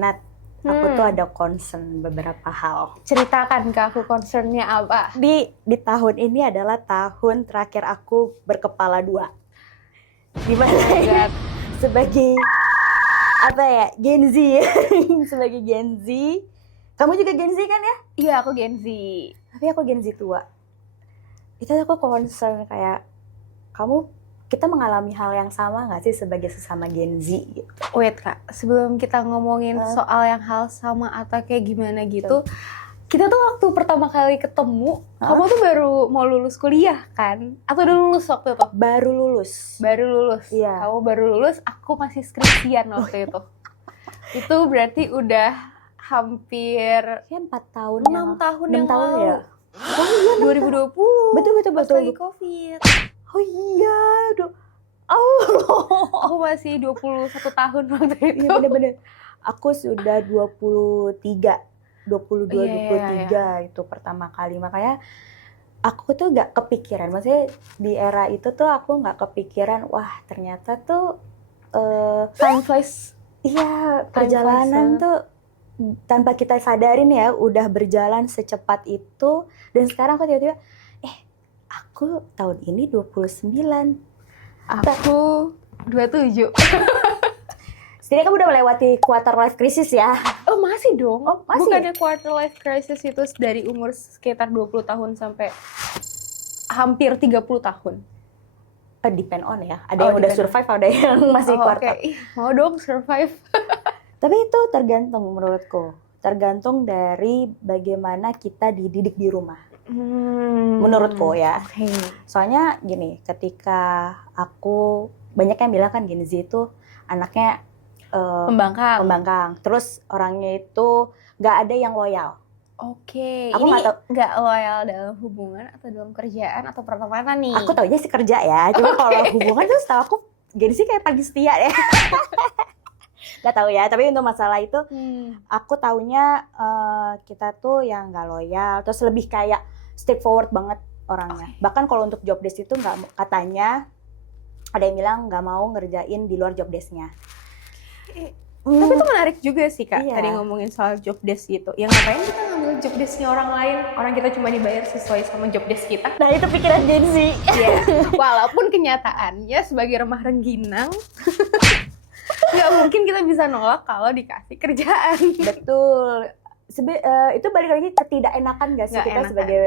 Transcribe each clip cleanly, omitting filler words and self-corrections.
Nat, aku tuh ada concern beberapa hal. Ceritakan ke aku concernnya apa? Di tahun ini adalah tahun terakhir aku berkepala dua. Dimana ya, sebagai apa ya, Gen Z. Sebagai Gen Z. Kamu juga Gen Z kan ya? Iya, aku Gen Z. Tapi aku Gen Z tua. Itu aku concern kayak, kita mengalami hal yang sama nggak sih sebagai sesama Gen Z gitu? Wait Kak, sebelum kita ngomongin soal yang hal sama atau kayak gimana gitu, kita tuh waktu pertama kali ketemu, kamu tuh baru mau lulus kuliah kan? Atau udah lulus waktu itu? Baru lulus. Baru lulus. Iya. Kamu baru lulus, aku masih skripsian waktu itu. Itu berarti udah hampir Ya 4 tahun 6 tahun 6 yang tahun lalu. ya? Oh iya, 2020. Betul. Pas lagi Covid. Oh iya, Allah. Aku masih 21 tahun waktu itu. Iya bener-bener. Aku sudah 22, 23 itu pertama kali. Makanya aku tuh gak kepikiran. Maksudnya di era itu tuh aku gak kepikiran, wah ternyata tuh Time flies. iya, perjalanan tuh tanpa kita sadarin ya udah berjalan secepat itu. Dan sekarang aku tiba-tiba aku tahun ini 29. Aku 27. Setidaknya kamu udah melewati quarter life crisis ya? Oh masih dong. Oh, masih? Bukannya quarter life crisis itu dari umur sekitar 20 tahun sampai hampir 30 tahun. Depend on ya. Ada yang udah survive, ada yang masih quarter. Okay. Mau dong survive. Tapi itu tergantung menurutku. Tergantung dari bagaimana kita dididik di rumah. Menurutku ya. Okay. Soalnya gini, ketika aku, banyak yang bilang kan Gen Z itu anaknya pembangkang. Terus orangnya itu gak ada yang loyal. Oke, Aku ini nggak loyal dalam hubungan atau dalam kerjaan atau pertemanan nih? Aku taunya sih kerja ya. Cuma kalau hubungan tuh setahu aku Gen Z kayak paling setia ya. Gak tahu ya, tapi untuk masalah itu aku taunya kita tuh yang nggak loyal, terus lebih kayak straightforward banget orangnya. Bahkan kalau untuk job desk itu nggak, katanya ada yang bilang nggak mau ngerjain di luar job desk-nya. Tapi itu menarik juga sih Kak, Iya. tadi ngomongin soal job desk gitu. Yang ngapain kita ngambil job desk-nya orang lain? Orang kita cuma dibayar sesuai sama job desk kita. Nah itu pikiran Gen Z. Iya. Walaupun kenyataannya sebagai remah rengginang, nggak mungkin kita bisa nolak kalau dikasih kerjaan. Betul. Itu balik lagi ketidakenakan gak sih Nggak kita enakan. sebagai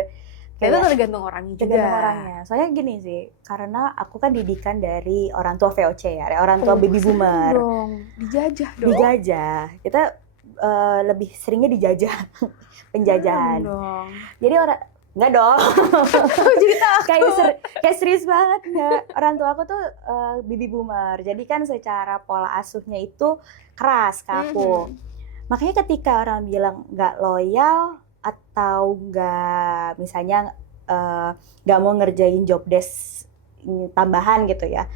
Itu tergantung orangnya juga. tergantung orangnya. Soalnya gini sih, karena aku kan didikan dari orang tua VOC ya, orang tua baby boomer. Dong, dijajah dong. Dijajah. Kita lebih seringnya dijajah. Penjajahan. Dong. Jadi nggak dong. Jadi kayak serius banget ya. Orang tua aku tuh baby boomer. Jadi kan secara pola asuhnya itu keras ke aku. Makanya ketika orang bilang nggak loyal atau nggak, misalnya nggak mau ngerjain job desk tambahan gitu ya,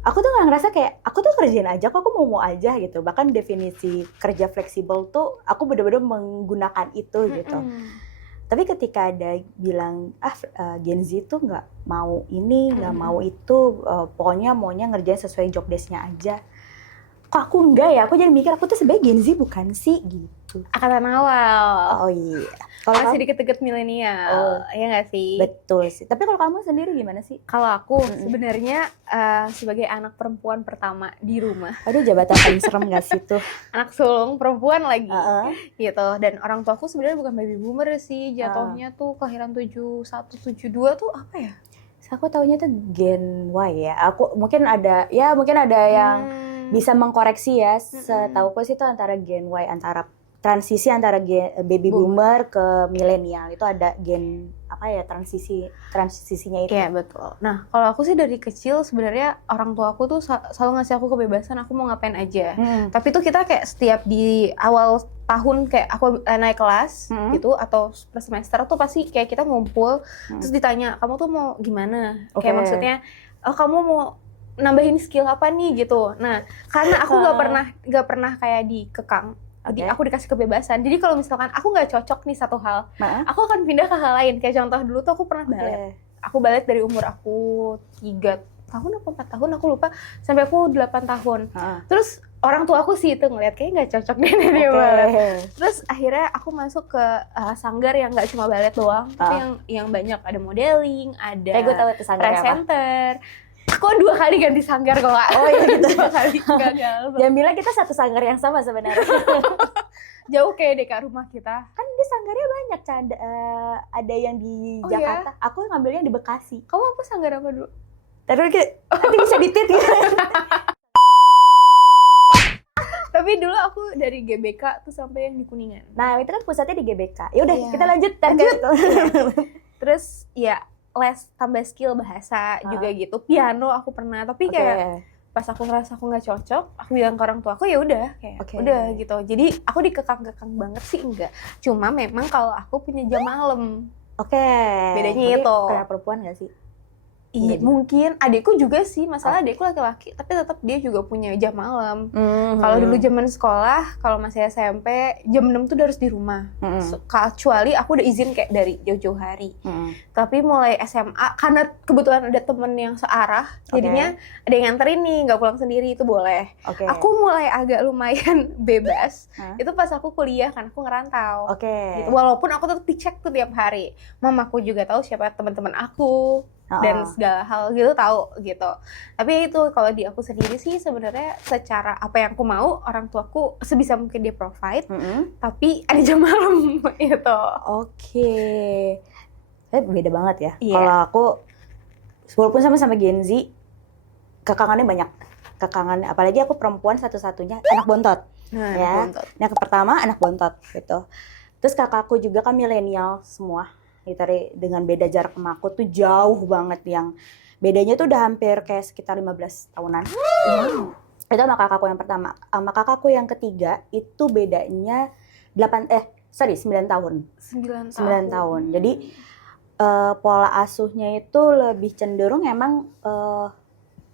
aku tuh nggak ngerasa kayak aku tuh kerjain aja kok, aku mau aja gitu. Bahkan definisi kerja fleksibel tuh aku benar-benar menggunakan itu gitu. Tapi ketika ada bilang Gen Z tuh nggak mau ini, nggak mau itu, pokoknya maunya ngerjain sesuai job desk-nya aja. Kok aku enggak ya? Aku jadi mikir aku tuh sebenarnya Gen Z bukan sih gitu. Angkatan awal. Oh iya. Masih deket-deket milenial, ya nggak sih? Betul sih. Tapi kalau kamu sendiri gimana sih? Kalau aku sebenarnya sebagai anak perempuan pertama di rumah. Aduh, jabatan paling serem nggak sih tuh? Anak sulung perempuan lagi, gitu. Dan orang tuaku sebenarnya bukan baby boomer sih, jatuhnya tuh kelahiran 71, 72 tuh apa ya? Aku taunya tuh Gen Y ya. Aku mungkin ada yang bisa mengkoreksi ya. Setauku sih itu antara Gen Y, antara transisi antara baby boomer ke milenial. Itu ada gen transisinya itu. Iya betul. Nah kalau aku sih dari kecil sebenarnya orang tua aku tuh selalu ngasih aku kebebasan, aku mau ngapain aja. Tapi tuh kita kayak setiap di awal tahun kayak aku naik kelas gitu atau per semester tuh pasti kayak kita ngumpul terus ditanya kamu tuh mau gimana? Kayak maksudnya kamu mau nambahin skill apa nih gitu. Nah karena aku nggak pernah kayak dikekang. Jadi aku dikasih kebebasan. Jadi kalau misalkan aku nggak cocok nih satu hal, aku akan pindah ke hal lain. Kayak contoh dulu tuh aku pernah balet. Aku balet dari umur aku 3 tahun atau 4 tahun, aku lupa, sampai aku 8 tahun. Terus orang tua aku sih itu ngeliat kayaknya nggak cocok deh dia banget. Terus akhirnya aku masuk ke sanggar yang nggak cuma balet doang, tapi yang banyak, ada modeling, ada gue tahu itu sanggar presenter. Kok 2 kali ganti sanggar kok Kak? Oh iya gitu. 2 kali gagal. Jangan bilang kita satu sanggar yang sama sebenarnya. Jauh kayak dekat rumah kita. Kan di sanggarnya banyak, ada yang di Jakarta. Ya? Aku ngambilnya di Bekasi. Kamu apa sanggar apa dulu? Terus nanti bisa ditit gitu. Tapi dulu aku dari GBK tuh sampai yang di Kuningan. Nah itu kan pusatnya di GBK. Ya udah kita lanjut. Terus ya les tambah skill bahasa juga gitu. Piano aku pernah, tapi kayak pas aku ngerasa aku nggak cocok, aku bilang ke orang tua aku ya udah kayak udah gitu. Jadi aku dikekang-kekang banget sih enggak. Cuma memang kalau aku punya jam malam. Bedanya itu. Kayak perempuan nggak sih? Iya, mungkin adekku juga sih, masalah adekku laki-laki, tapi tetap dia juga punya jam malam. Kalau dulu zaman sekolah, kalau masih SMP, jam 6 tuh udah harus di rumah. Kecuali aku udah izin kayak dari jauh-jauh hari. Tapi mulai SMA, karena kebetulan ada temen yang searah, jadinya ada yang nganterin nih, nggak pulang sendiri, itu boleh. Aku mulai agak lumayan bebas, itu pas aku kuliah kan, aku ngerantau. Gitu. Walaupun aku tetap dicek tuh tiap hari. Mamaku juga tahu siapa teman-teman aku. Dan segala hal gitu tahu gitu. Tapi itu kalau di aku sendiri sih sebenarnya secara apa yang aku mau, orang tuaku sebisa mungkin dia provide, tapi ada jam malam gitu. Beda banget ya. Kalau aku walaupun sama-sama Gen Z, kekangannya banyak. Apalagi aku perempuan satu-satunya anak bontot. Bontot. Yang pertama anak bontot gitu. Terus kakakku juga kan milenial semua. Dengan beda jarak sama aku tuh jauh banget, yang bedanya tuh udah hampir kayak sekitar 15 tahunan. Itu sama kakakku yang pertama. Sama kakakku yang ketiga itu bedanya 9 tahun. 9 tahun. Jadi pola asuhnya itu lebih cenderung emang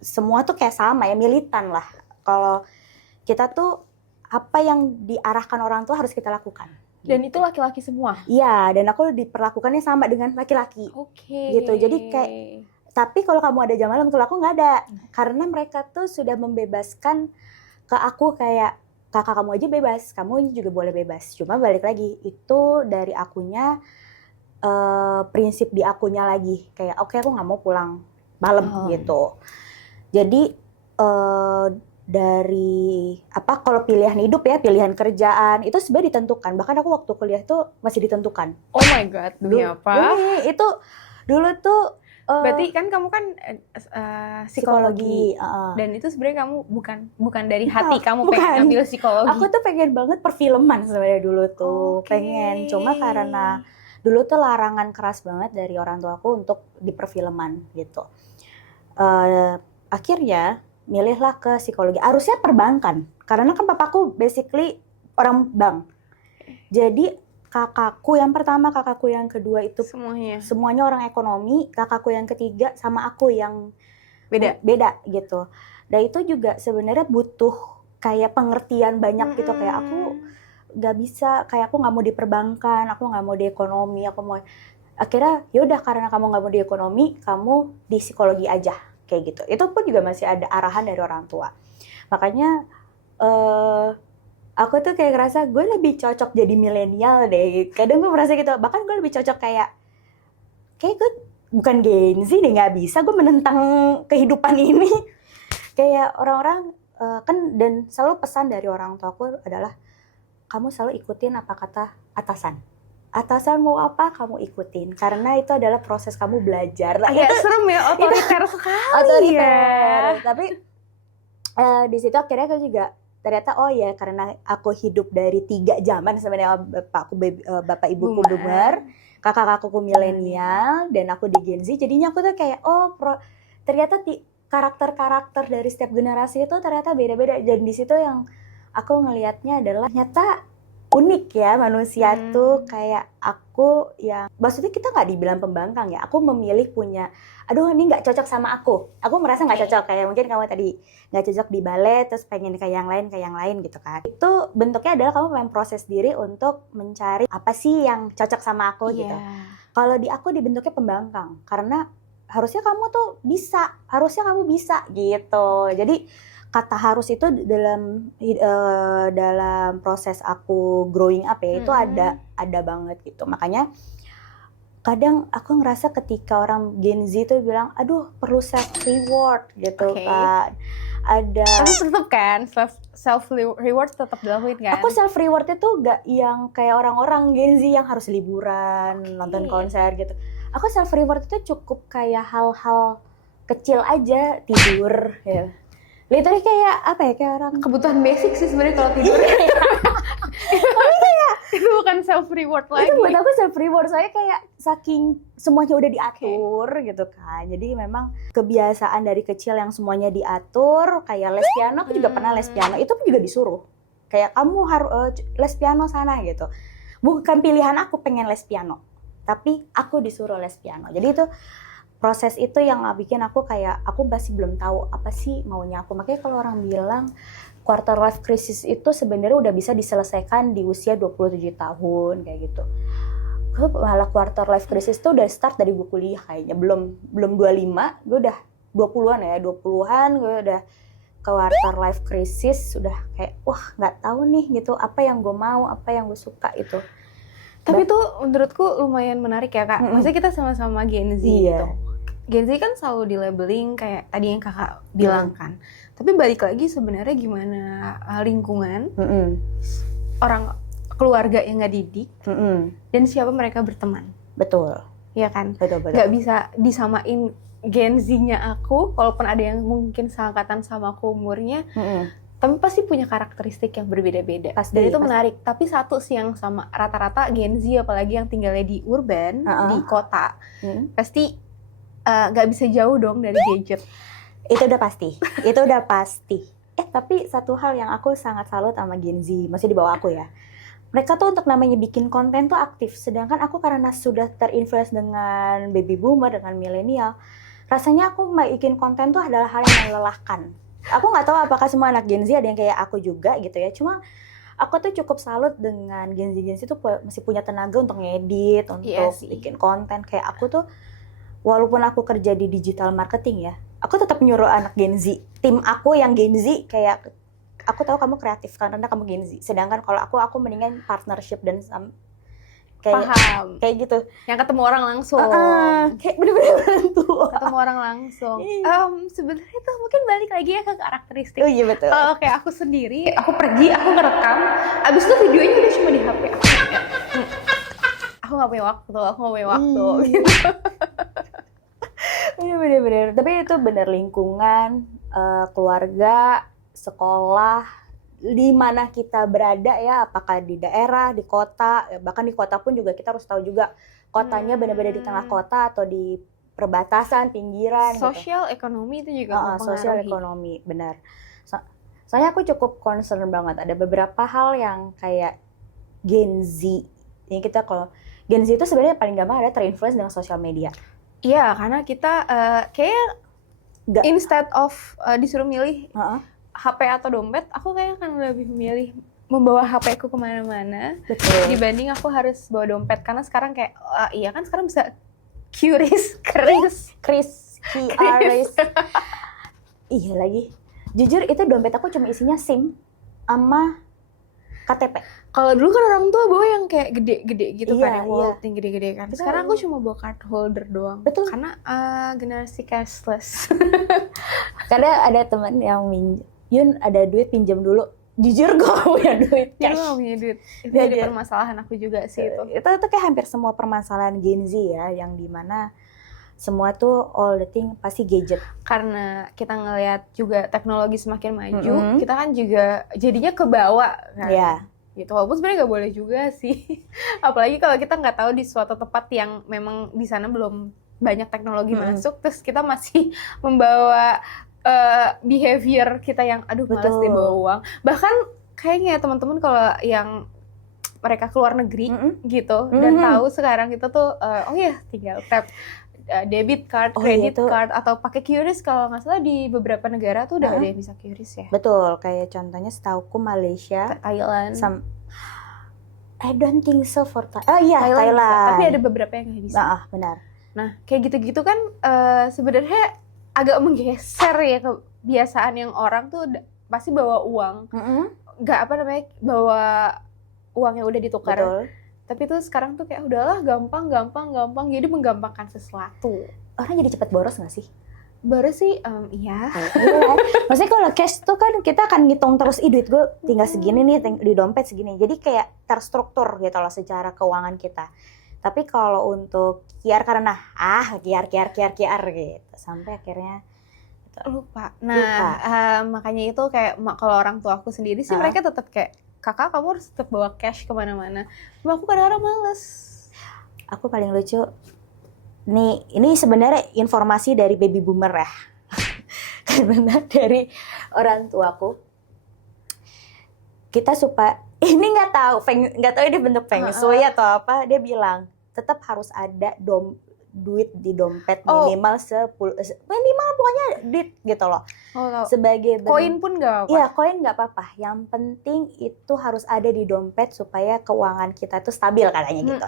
semua tuh kayak sama ya, militan lah. Kalau kita tuh apa yang diarahkan orang tua harus kita lakukan. Dan itu laki-laki semua? Iya, dan aku diperlakukannya sama dengan laki-laki. Gitu, jadi kayak, tapi kalau kamu ada jam malam, kalau aku nggak ada. Karena mereka tuh sudah membebaskan ke aku kayak, kakak kamu aja bebas, kamu juga boleh bebas. Cuma balik lagi, itu dari akunya, prinsip di akunya lagi. Kayak, oke, aku nggak mau pulang malam gitu. Jadi, dari kalau pilihan hidup ya, pilihan kerjaan itu sebenarnya ditentukan. Bahkan aku waktu kuliah tuh masih ditentukan. Oh my god, demi apa? Itu dulu tuh berarti kan kamu kan psikologi. Dan itu sebenarnya kamu bukan dari hati kamu pengen ngambil psikologi. Aku tuh pengen banget perfilman sebenarnya dulu tuh. Pengen, cuma karena dulu tuh larangan keras banget dari orang tua aku untuk di perfilman gitu. Akhirnya milihlah ke psikologi. Harusnya perbankan, karena kan papaku basically orang bank. Jadi kakakku yang pertama, kakakku yang kedua itu semuanya orang ekonomi. Kakakku yang ketiga sama aku yang beda gitu. Dan itu juga sebenarnya butuh kayak pengertian banyak gitu. Kayak aku nggak bisa, kayak aku nggak mau di perbankan, aku nggak mau di ekonomi, aku mau. Akhirnya yaudah, karena kamu nggak mau di ekonomi, kamu di psikologi aja. Kayak gitu. Itu pun juga masih ada arahan dari orang tua. Makanya aku tuh kayak ngerasa gue lebih cocok jadi milenial deh. Kadang gue merasa gitu. Bahkan gue lebih cocok kayak gue bukan Gen Z deh, nggak bisa gue menentang kehidupan ini. Kayak orang-orang kan, dan selalu pesan dari orang tua aku adalah, kamu selalu ikutin apa kata atasan. Atasan mau apa kamu ikutin, karena itu adalah proses kamu belajar. Agak serem ya, otoriter sekali. Otoriter. Tapi di situ akhirnya aku juga ternyata karena aku hidup dari 3 zaman sebenarnya. Bapak ibuku boomer, kakak akuku milenial, dan aku di Gen Z. Jadinya aku tuh kayak ternyata karakter-karakter dari setiap generasi itu ternyata beda-beda. Dan di situ yang aku ngelihatnya adalah ternyata unik ya manusia tuh. Kayak aku yang, maksudnya kita nggak dibilang pembangkang ya, aku memilih punya, aduh ini nggak cocok sama aku merasa nggak cocok, kayak mungkin kamu tadi nggak cocok di balet, terus pengen kayak yang lain gitu kan. Itu bentuknya adalah kamu pengen proses diri untuk mencari apa sih yang cocok sama aku gitu. Kalau di aku dibentuknya pembangkang, karena harusnya kamu bisa gitu. Jadi kata harus itu dalam proses aku growing up ya, itu ada banget gitu. Makanya kadang aku ngerasa ketika orang Gen Z itu bilang, aduh perlu self reward gitu kan. Tapi tetap kan self reward tetap dilakuin kan? Aku self reward itu gak yang kayak orang-orang Gen Z yang harus liburan, nonton konser gitu. Aku self reward itu cukup kayak hal-hal kecil aja, tidur ya. Literally kayak apa ya, kayak orang kebutuhan basic sih sebenarnya kalau tidur. Itu bukan self reward lagi. Itu buat aku self reward, saya kayak saking semuanya udah diatur gitu kan. Jadi memang kebiasaan dari kecil yang semuanya diatur, kayak les piano aku juga pernah les piano, itu pun juga disuruh. Kayak kamu harus les piano sana gitu. Bukan pilihan aku pengen les piano, tapi aku disuruh les piano. Jadi itu proses itu yang bikin aku kayak aku masih belum tahu apa sih maunya aku. Makanya kalau orang bilang quarter life crisis itu sebenarnya udah bisa diselesaikan di usia 27 tahun kayak gitu. Malah quarter life crisis itu udah start dari gue kuliah kayaknya. Belum 25, gue udah 20-an ya, 20-an gue udah quarter life crisis, udah kayak wah nggak tahu nih gitu apa yang gue mau, apa yang gue suka itu. Tapi itu menurutku lumayan menarik ya Kak. Maksudnya kita sama-sama Gen Z gitu. Gen Z kan selalu di-labeling kayak tadi yang Kakak bilang kan. Tapi balik lagi sebenarnya gimana lingkungan, orang keluarga yang nggak didik, dan siapa mereka berteman. Betul. Iya kan? Betul. Nggak bisa disamain Gen Z-nya aku, walaupun ada yang mungkin seangkatan sama aku umurnya, tapi pasti punya karakteristik yang berbeda-beda. Dan itu menarik. Tapi satu sih yang sama, rata-rata Gen Z apalagi yang tinggalnya di urban, di kota, pasti nggak bisa jauh dong dari gadget. Itu udah pasti. Tapi satu hal yang aku sangat salut sama Gen Z, masih di bawah aku ya. Mereka tuh untuk namanya bikin konten tuh aktif. Sedangkan aku karena sudah terinfluence dengan baby boomer, dengan milenial, rasanya aku bikin konten tuh adalah hal yang melelahkan. Aku nggak tahu apakah semua anak Gen Z ada yang kayak aku juga gitu ya. Cuma aku tuh cukup salut dengan Gen Z tuh masih punya tenaga untuk ngedit, untuk bikin konten. Kayak aku tuh, walaupun aku kerja di digital marketing ya, aku tetap nyuruh anak Gen Z. Tim aku yang Gen Z kayak, aku tahu kamu kreatif karena kamu Gen Z. Sedangkan kalau aku mendingan partnership dan kayak paham. Kayak gitu. Yang ketemu orang langsung. Kayak bener-bener tua. Ketemu orang langsung. Sebenarnya itu mungkin balik lagi ya ke karakteristik. Oh iya betul. Kalau kayak aku sendiri, aku pergi, aku ngerekam, abis itu videonya udah cuma di HP. Aku nggak punya waktu, gitu. Bener-bener. Tapi itu bener, lingkungan, keluarga, sekolah, di mana kita berada ya, apakah di daerah, di kota, bahkan di kota pun juga kita harus tahu juga kotanya benar-benar di tengah kota atau di perbatasan, pinggiran. Sosial ekonomi itu juga mempengaruhi. Sosial ekonomi, benar. Soalnya aku cukup concern banget. Ada beberapa hal yang kayak Gen Z. Ini kita kalau Gen Z itu sebenarnya paling gampang ada terinfluence dengan sosial media. Iya, karena kita kayak instead of disuruh milih HP atau dompet, aku kayak akan lebih memilih membawa HP-ku kemana-mana. Betul. Dibanding aku harus bawa dompet. Karena sekarang kayak, iya kan sekarang bisa Kris. Iya lagi. Jujur itu dompet aku cuma isinya SIM sama KTP. Kalau dulu kan orang tua bawa yang kayak gede-gede gitu kan, yang wallet yang gede-gede kan. Sekarang aku cuma bawa card holder doang. Betul. Karena generasi cashless. Karena ada teman yang Yun ada duit pinjam dulu. Jujur gue punya duit cash. Gue gak punya duit. Itu jadi permasalahan aku juga sih itu. Itu kayak hampir semua permasalahan Gen Z ya, yang dimana semua tuh all the thing pasti gadget. Karena kita ngelihat juga teknologi semakin maju, kita kan juga jadinya kebawa kan. Iya. Gitu, walaupun sebenarnya nggak boleh juga sih. Apalagi kalau kita nggak tahu di suatu tempat yang memang di sana belum banyak teknologi masuk, terus kita masih membawa behavior kita yang aduh malas deh bawa uang. Bahkan kayaknya teman-teman kalau yang mereka keluar negeri gitu dan tahu sekarang kita tuh oh ya tinggal tap debit card, credit card atau pakai QRIS, kalau nggak salah di beberapa negara tuh udah ada yang bisa QRIS ya. Betul, kayak contohnya setauku Malaysia, Thailand. I don't think so for Thailand. Tapi ada beberapa yang nggak bisa. Benar. Nah, kayak gitu-gitu kan sebenarnya agak menggeser ya kebiasaan yang orang tuh pasti bawa uang, nggak apa namanya bawa uang yang udah ditukar. Betul. Tapi tuh sekarang tuh kayak udahlah gampang, jadi menggampangkan sesuatu. Orang jadi cepet boros nggak sih? Baru sih, iya. Iya. Maksudnya kalau cash tuh kan kita akan ngitung terus, duit gue tinggal segini nih di dompet segini. Jadi kayak terstruktur gitu loh secara keuangan kita. Tapi kalau untuk kiar karena kiar gitu sampai akhirnya lupa. Nah, makanya itu kayak kalau orang tua aku sendiri sih mereka tetap kayak kakak kamu harus tetap bawa cash kemana-mana. Cuma aku kadang-kadang males. Aku paling lucu. Nih, ini sebenarnya informasi dari baby boomer ya. Karena dari orang tuaku. Kita ini nggak tahu ini bentuk feng shui atau apa. Dia bilang tetap harus ada duit di dompet minimal 10 minimal pokoknya duit gitu loh. Sebagai koin pun nggak apa-apa. Iya, koin nggak apa-apa. Yang penting itu harus ada di dompet supaya keuangan kita tuh stabil katanya gitu.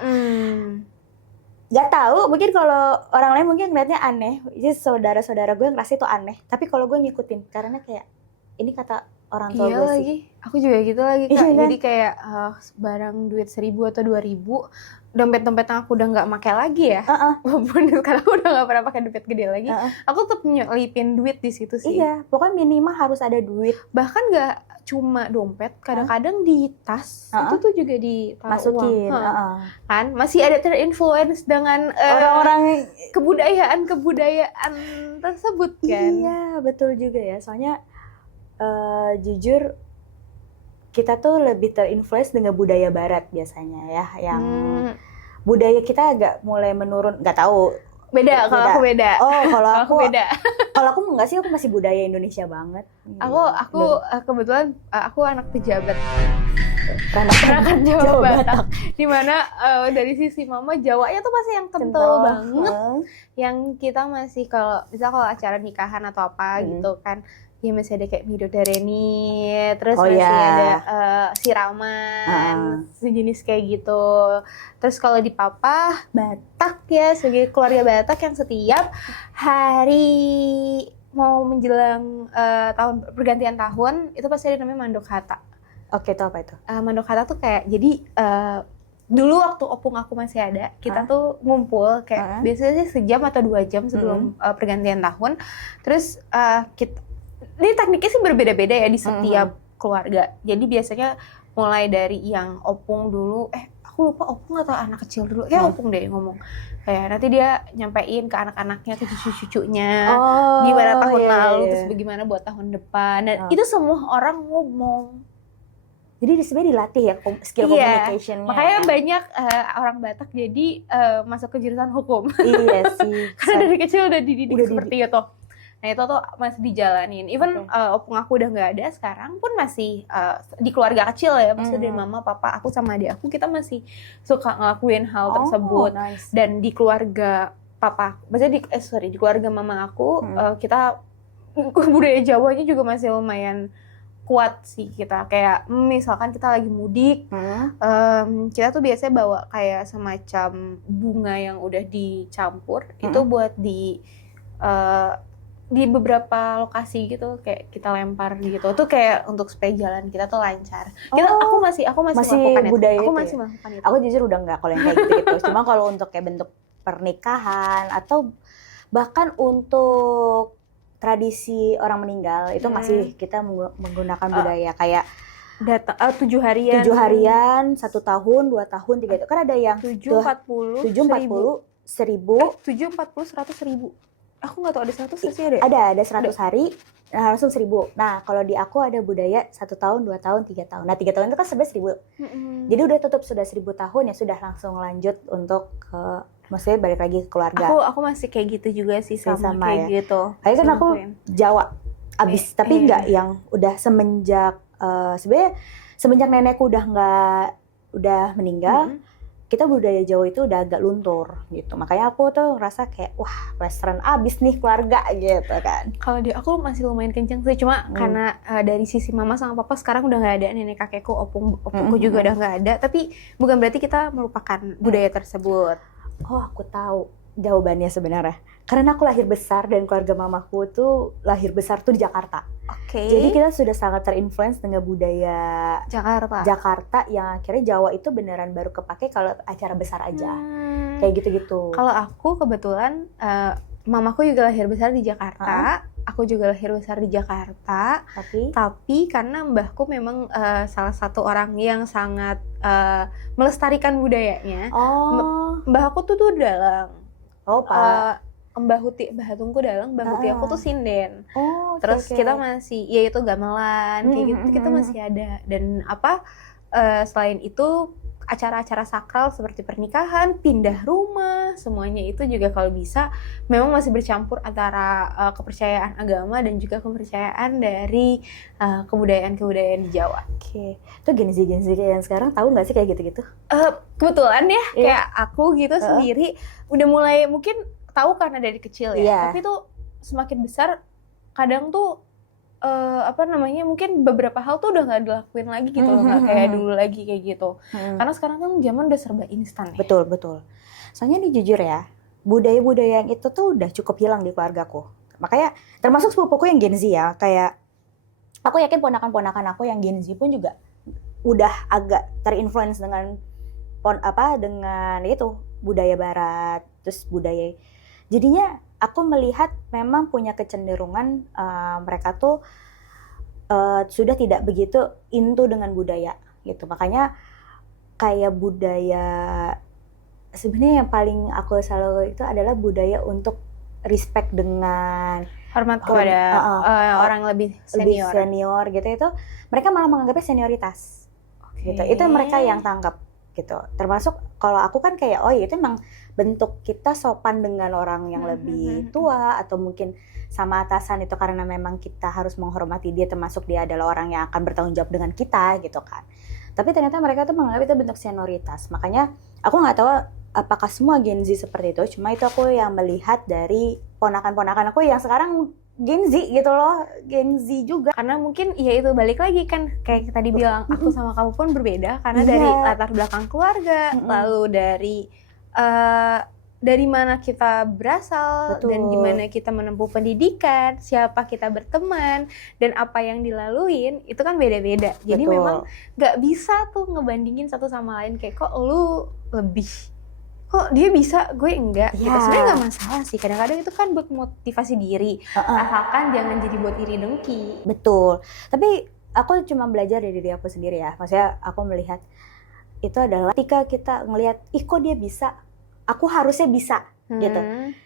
Gak tahu, mungkin kalau orang lain mungkin ngeliatnya aneh. Jadi saudara-saudara gue ngerasa itu aneh. Tapi kalau gue ngikutin, karena kayak ini kata orang tua gue lagi. sih. Aku juga gitu lagi Kak. Iya, kan? Jadi kayak barang duit 1.000 atau 2.000, dompet-dompet yang aku udah nggak pakai lagi ya. Walaupun sekarang aku udah nggak pernah pakai dompet gede lagi. Aku tetap nyelipin duit di situ sih. Iya, pokoknya minimal harus ada duit. Bahkan nggak cuma dompet, kadang-kadang di tas itu tuh juga dimasukin. Kan masih ada terinfluence dengan orang-orang kebudayaan tersebut kan. Iya, betul juga ya. Soalnya jujur kita tuh lebih terinfluence dengan budaya barat biasanya ya, yang budaya kita agak mulai menurun, nggak tahu. Kalau aku beda. Oh, kalau aku beda. Kalau aku enggak sih, aku masih budaya Indonesia banget. Aku kebetulan aku anak pejabat. Peranakan Jawa Batak. Dimana dari sisi mama Jawanya tuh masih yang kental banget. Yang kita masih kalau acara nikahan atau apa gitu kan. Ya masih ada kayak midodareni, terus masih ada siraman, sejenis kayak gitu. Terus kalau di papa Batak ya, sebagai keluarga Batak yang setiap hari mau menjelang tahun pergantian tahun itu pasti ada namanya mandok hata. Oke, itu apa itu? Mandok hata tuh kayak jadi dulu waktu opung aku masih ada, kita tuh ngumpul kayak biasanya sih sejam atau 2 jam sebelum pergantian tahun. Terus ini tekniknya sih berbeda-beda ya di setiap keluarga. Jadi biasanya mulai dari yang opung dulu, aku lupa opung atau anak kecil dulu, kayak opung deh ngomong. Kayak nanti dia nyampein ke anak-anaknya, ke cucu-cucunya, gimana tahun lalu, terus bagaimana buat tahun depan. Dan itu semua orang ngomong. Jadi sebenarnya dilatih ya skill communication-nya. Makanya banyak orang Batak jadi masuk ke jurusan hukum. Iya sih. Karena dari kecil udah dididik seperti itu. Nah itu tuh masih dijalanin. Even opung aku udah nggak ada sekarang pun masih di keluarga kecil ya. Maksudnya dari mama, papa, aku sama adik aku kita masih suka ngelakuin hal tersebut. Nice. Dan di keluarga papa, maksudnya di keluarga mama aku kita budaya Jawanya juga masih lumayan kuat sih kita. Kayak misalkan kita lagi mudik, kita tuh biasanya bawa kayak semacam bunga yang udah dicampur itu buat di beberapa lokasi gitu kayak kita lempar gitu tuh kayak untuk supaya jalan kita tuh lancar. Aku masih melakukan budaya itu. Aku itu masih ya? melakukan itu. Aku jujur udah nggak kalau yang kayak gitu. Cuma kalau untuk kayak bentuk pernikahan atau bahkan untuk tradisi orang meninggal itu masih kita menggunakan budaya kayak 7 harian. 7 harian, 1 tahun, 2 tahun, 3 tahun. Kan ada yang 740, 1000. 740, 100.000. Aku nggak tahu ada 100 sih ada. Ada 100 hari, langsung 1000. Nah, kalau di aku ada budaya 1 tahun, 2 tahun, 3 tahun. Nah, 3 tahun itu kan sebenarnya 1000. Jadi udah tutup sudah 1000 tahun ya sudah langsung lanjut untuk maksudnya balik lagi ke keluarga. Aku masih kayak gitu juga sih sama kayak ya. gitu. Kayak kan aku Jawa abis, tapi nggak yang udah semenjak sebenarnya semenjak nenekku udah meninggal. Kita budaya Jawa itu udah agak luntur gitu. Makanya aku tuh ngerasa kayak wah western abis nih keluarga gitu kan. Kalau di aku masih lumayan kenceng sih, cuma karena dari sisi mama sama papa sekarang udah nggak ada, nenek kakekku, opungku juga udah nggak ada. Tapi bukan berarti kita melupakan budaya tersebut. Oh aku tahu. jawabannya sebenarnya. Karena aku lahir besar dan keluarga mamaku tuh lahir besar tuh di Jakarta. Oke. Jadi kita sudah sangat terinfluence dengan budaya Jakarta yang akhirnya Jawa itu beneran baru kepake kalau acara besar aja. Kayak gitu-gitu. Kalau aku kebetulan mamaku juga lahir besar di Jakarta. Aku juga lahir besar di Jakarta. Tapi karena mbahku memang salah satu orang yang sangat melestarikan budayanya. Mbah aku tuh dalang. Pak. Mbah Hatungku dalang, Mbah Huti aku tuh sinden. Terus kita masih, ya itu gamelan, kayak gitu kita masih ada. Dan selain itu acara-acara sakral seperti pernikahan, pindah rumah, semuanya itu juga kalau bisa memang masih bercampur antara kepercayaan agama dan juga kepercayaan dari kebudayaan-kebudayaan di Jawa. Oke. Itu Gen Z yang sekarang tahu nggak sih kayak gitu-gitu? Kebetulan ya, kayak aku gitu sendiri udah mulai mungkin tahu karena dari kecil ya. Tapi tuh semakin besar kadang tuh mungkin beberapa hal tuh udah nggak dilakuin lagi gitu loh, nggak kayak dulu lagi kayak gitu. Karena sekarang kan zaman udah serba instan ya. Betul. Soalnya nih jujur ya, budaya-budaya yang itu tuh udah cukup hilang di keluargaku. Makanya termasuk sepupuku yang Gen Z ya, kayak aku yakin ponakan-ponakan aku yang Gen Z pun juga udah agak terinfluence dengan dengan itu budaya barat, terus budaya. Jadinya aku melihat memang punya kecenderungan mereka tuh sudah tidak begitu into dengan budaya gitu. Makanya kayak budaya sebenarnya yang paling aku selalu itu adalah budaya untuk respect dengan hormat kepada orang lebih senior gitu. Itu mereka malah menganggapnya senioritas. Gitu. Itu mereka yang tangkap gitu. Termasuk kalau aku kan kayak itu emang bentuk kita sopan dengan orang yang lebih tua atau mungkin sama atasan itu karena memang kita harus menghormati dia, termasuk dia adalah orang yang akan bertanggung jawab dengan kita gitu kan. Tapi ternyata mereka tuh menganggap itu bentuk senioritas. Makanya aku nggak tahu apakah semua Gen Z seperti itu, cuma itu aku yang melihat dari ponakan-ponakan aku yang sekarang Gen Z gitu loh, Gen Z juga. Karena mungkin ya itu balik lagi kan kayak tadi bilang aku sama kamu pun berbeda karena dari latar belakang keluarga, lalu dari mana kita berasal. Betul. Dan di mana kita menempuh pendidikan, siapa kita berteman dan apa yang dilaluin itu kan beda-beda. Jadi memang nggak bisa tuh ngebandingin satu sama lain kayak kok lu lebih, kok dia bisa, gue enggak. Gitu. Sebenarnya nggak masalah sih. Kadang-kadang itu kan buat motivasi diri. Asalkan jangan jadi buat iri dengki. Betul. Tapi aku cuma belajar dari diri aku sendiri ya. Maksudnya aku melihat itu adalah ketika kita ngelihat, kok dia bisa, aku harusnya bisa gitu.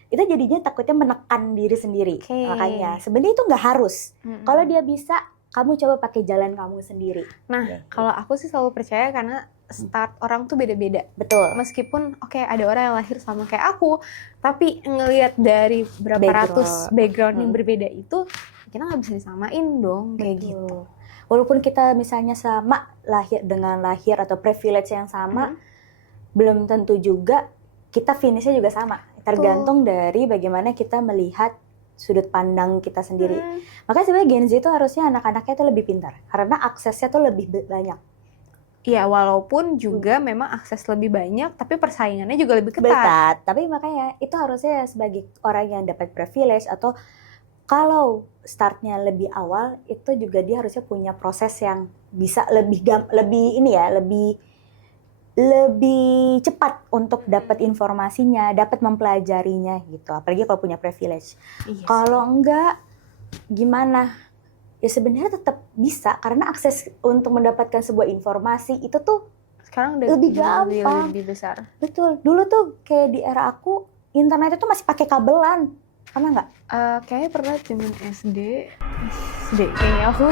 Itu jadinya takutnya menekan diri sendiri. Makanya sebenarnya itu nggak harus. Kalau dia bisa, kamu coba pakai jalan kamu sendiri. Nah, kalau aku sih selalu percaya karena start orang tuh beda-beda. Betul. Meskipun ada orang yang lahir sama kayak aku, tapi ngelihat dari berapa ratus background yang berbeda itu, kita nggak bisa disamain dong kayak gitu. Walaupun kita misalnya sama lahir atau privilege yang sama, belum tentu juga kita finishnya juga sama. Tergantung dari bagaimana kita melihat sudut pandang kita sendiri. Makanya sebenarnya Gen Z itu harusnya anak-anaknya tuh lebih pintar karena aksesnya tuh lebih banyak. Iya, walaupun juga memang akses lebih banyak, tapi persaingannya juga lebih ketat. Tapi makanya itu harusnya sebagai orang yang dapat privilege atau kalau startnya lebih awal, itu juga dia harusnya punya proses yang bisa lebih cepat untuk dapat informasinya, dapat mempelajarinya gitu. Apalagi kalau punya privilege. Kalau enggak, gimana? Ya sebenarnya tetap bisa karena akses untuk mendapatkan sebuah informasi itu tuh sekarang lebih gampang, lebih besar. Betul. Dulu tuh kayak di era aku internet itu masih pakai kabelan. Pernah nggak? Kayaknya pernah zaman SD. Kayaknya aku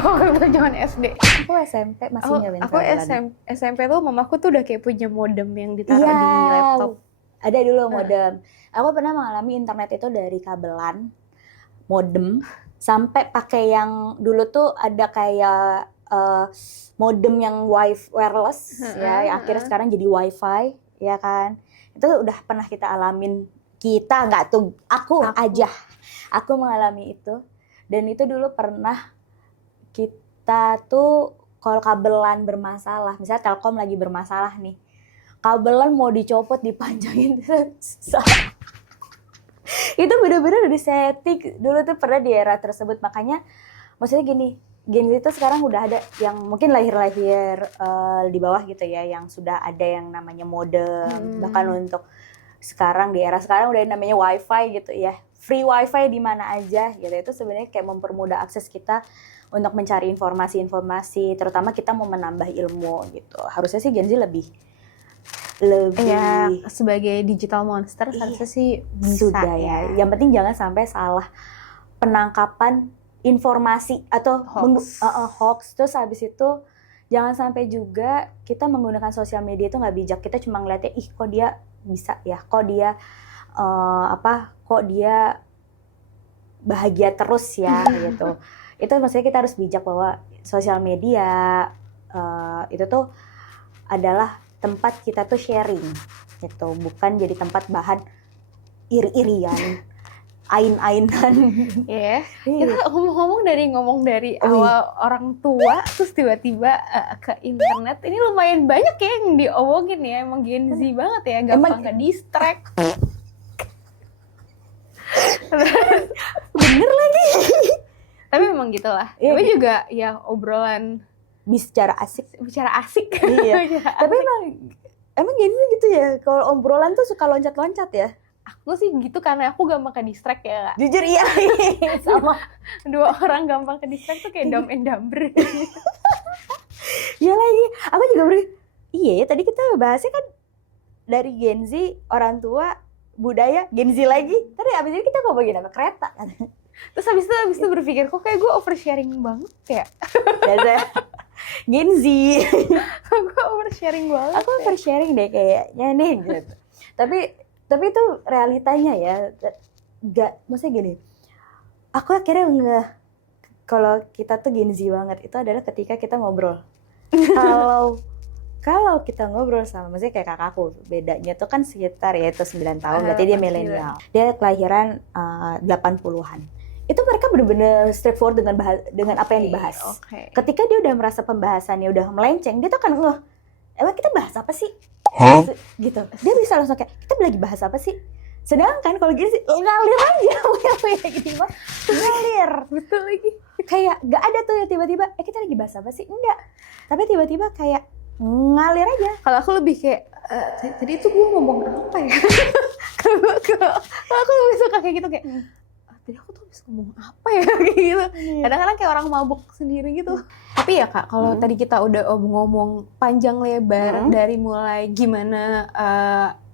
zaman SD. Aku SMP masih nyalain aku SMP tuh mamaku tuh udah kayak punya modem yang ditaruh di laptop. Ada dulu modem. Aku pernah mengalami internet itu dari kabelan, modem, sampai pakai yang dulu tuh ada kayak modem yang wireless ya, yang akhirnya sekarang jadi wifi, ya kan? Itu udah pernah kita alamin. Kita nggak tuh, aku aja. Aku mengalami itu. Dan itu dulu pernah kita tuh kalau kabelan bermasalah, misalnya Telkom lagi bermasalah nih. Kabelan mau dicopot, dipanjangin. Itu bener-bener udah setting dulu tuh pernah di era tersebut. Makanya maksudnya gini, Gen Z itu sekarang udah ada yang mungkin lahir-lahir di bawah gitu ya, yang sudah ada yang namanya modem. Bahkan untuk sekarang di era sekarang udah yang namanya wifi gitu ya, free wifi di mana aja gitu. Itu sebenarnya kayak mempermudah akses kita untuk mencari informasi-informasi, terutama kita mau menambah ilmu gitu. Harusnya sih Gen Z lebih ya, sebagai digital monster harusnya sih bisa sudah ya. Yang penting jangan sampai salah penangkapan informasi atau hoax. Terus habis itu jangan sampai juga kita menggunakan sosial media itu nggak bijak. Kita cuma ngeliatnya, ih kok dia bisa ya, kok dia kok dia bahagia terus ya gitu. Itu maksudnya kita harus bijak bahwa sosial media itu tuh adalah tempat kita tuh sharing gitu, bukan jadi tempat bahan iri-irian, ain-ainan. Ya, kita ngomong dari awal orang tua, terus tiba-tiba ke internet. Ini lumayan banyak ya yang diomongin ya, emang Gen Z banget ya, gampang ke distract. Bener lagi. Tapi memang gitulah. Tapi juga ya obrolan bicara asik. Iya. Tapi emang Gen Z gitu ya, kalau obrolan tuh suka loncat-loncat ya. Aku sih gitu karena aku gampang ke distract ya, Kak. Jujur iya. Sama. Dua orang gampang ke distract tuh kayak Dumb and Dumber. Iya lagi. Aku juga iya ya, tadi kita bahasnya kan dari Gen Z, orang tua, budaya, Gen Z lagi. Tadi abis ini kita ngomongin apa? Kereta kan. Terus habis itu berpikir, kok kayak gue oversharing banget ya? Gen Z. Gue oversharing banget. Aku oversharing deh kayaknya nih gitu. Tapi itu realitanya ya. Maksudnya gini. Aku akhirnya kalau kita tuh Gen Z banget itu adalah ketika kita ngobrol. Kalau kita ngobrol sama, maksudnya kayak kakakku, bedanya tuh kan sekitar ya itu 9 tahun, berarti dia milenial. Dia kelahiran 80-an. Itu mereka benar-benar straightforward dengan apa yang dibahas. Ketika dia udah merasa pembahasannya udah melenceng, dia tuh kan emang kita bahas apa sih? Gitu. Dia bisa langsung kayak, kita lagi bahas apa sih? Sedangkan kalau gini sih, ngalir aja. Ngalir. Betul lagi. Kayak gak ada tuh ya tiba-tiba, kita lagi bahas apa sih? Enggak. Tapi tiba-tiba kayak ngalir aja. Kalau aku lebih kayak, tadi itu gue ngomong apa ya? Kalau aku lebih suka kayak gitu, kayak tadi aku tuh bisa ngomong apa ya, kayak gitu. Kadang-kadang kayak orang mabuk sendiri gitu. Tapi ya Kak, kalau tadi kita udah ngomong panjang lebar dari mulai gimana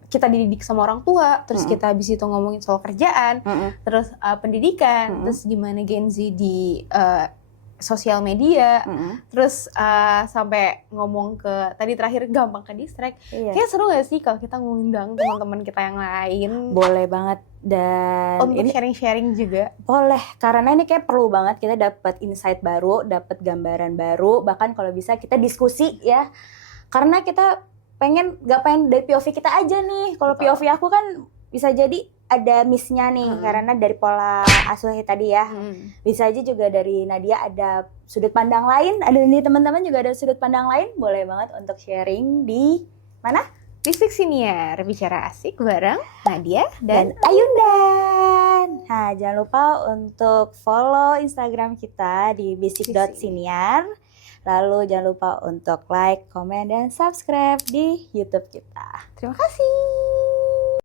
kita dididik sama orang tua, terus kita habis itu ngomongin soal kerjaan, terus pendidikan, terus gimana Gen Z di sosial media, terus sampai ngomong ke tadi terakhir gampang ke distract. Kayak seru gak sih kalau kita ngundang teman-teman kita yang lain? Boleh banget. Dan untuk ini sharing-sharing juga boleh, karena ini kayak perlu banget kita dapat insight baru, dapat gambaran baru, bahkan kalau bisa kita diskusi ya, karena kita gak pengen dari POV kita aja nih. Kalau POV aku kan bisa jadi ada miss-nya nih, karena dari pola asuhnya tadi ya. Bisa aja juga dari Nadia ada sudut pandang lain, ada nih teman-teman juga ada sudut pandang lain. Boleh banget untuk sharing di mana? Bisik Siniar, bicara asik bareng Nadia dan Ayunda. Nah, jangan lupa untuk follow Instagram kita di bisik.siniar. Lalu jangan lupa untuk like, komen, dan subscribe di YouTube kita. Terima kasih.